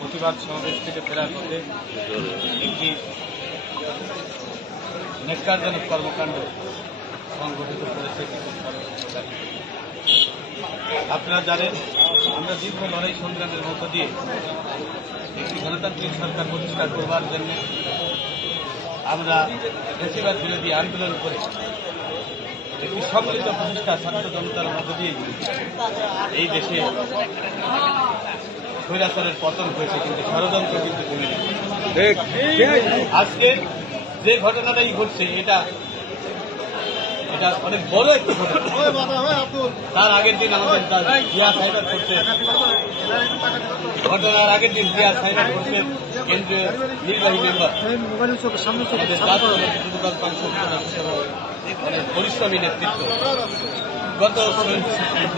প্রতিবাদ সমাবেশ থেকে ফেরার পথে একটি নেককারজনক কর্মকাণ্ড সংগঠিত করেছে। আপনারা জানেন, আমরা দীর্ঘ লড়াই সংগ্রামের মধ্য দিয়ে একটি গণতান্ত্রিক সরকার প্রতিষ্ঠা করবার জন্য আমরা বেশিরভাগ বিরোধী আন্দোলন করে একটি সম্মিলিত প্রতিষ্ঠা ছাত্র জনতার মধ্য দিয়ে এই দেশে স্বৈরাচারের পতন হয়েছে, কিন্তু ষড়যন্ত্র কিন্তু কমে। আজকে যে ঘটনাটাই ঘটছে এটা অনেক বড় একটি ঘটনা। তার আগের দিন আমাদের জিয়া সাইবার করছে, ঘটনার আগের দিন জিয়া সাইবার করছে কেন্দ্রীয় নির্বাহী মেম্বার অনেক পরিশ্রমী নেতৃত্ব।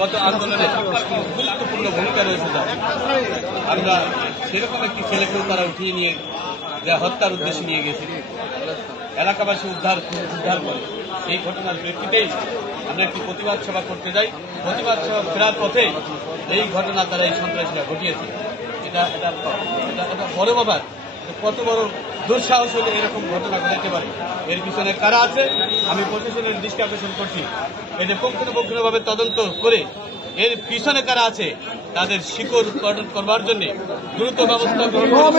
গত আন্দোলনে গুরুত্বপূর্ণ ভূমিকা রয়েছে। আমরা সেরকম একটি ছেলেকেও তারা উঠিয়ে নিয়ে যা হত্যার উদ্দেশ্যে নিয়ে গেছে, এলাকাবাসী উদ্ধার করে। এই ঘটনার প্রেক্ষিতেই আমরা একটি প্রতিবাদ সভা করতে যাই। প্রতিবাদ সভা ফেরার পথে এই ঘটনা তারা এই সন্ত্রাসীরা ঘটিয়েছে। এটা বড় ব্যাপার। কত বড় দুঃসাহস হলে এরকম ঘটনা ঘটাতে পারে, এর পিছনে কারা আছে আমি প্রশাসনের দৃষ্টি আকর্ষণ করছি। এটা পুঙ্খানুপুঙ্খভাবে তদন্ত করে এর পিছনে কারা আছে তাদের শিকড় করবার জন্য দ্রুত ব্যবস্থা গ্রহণ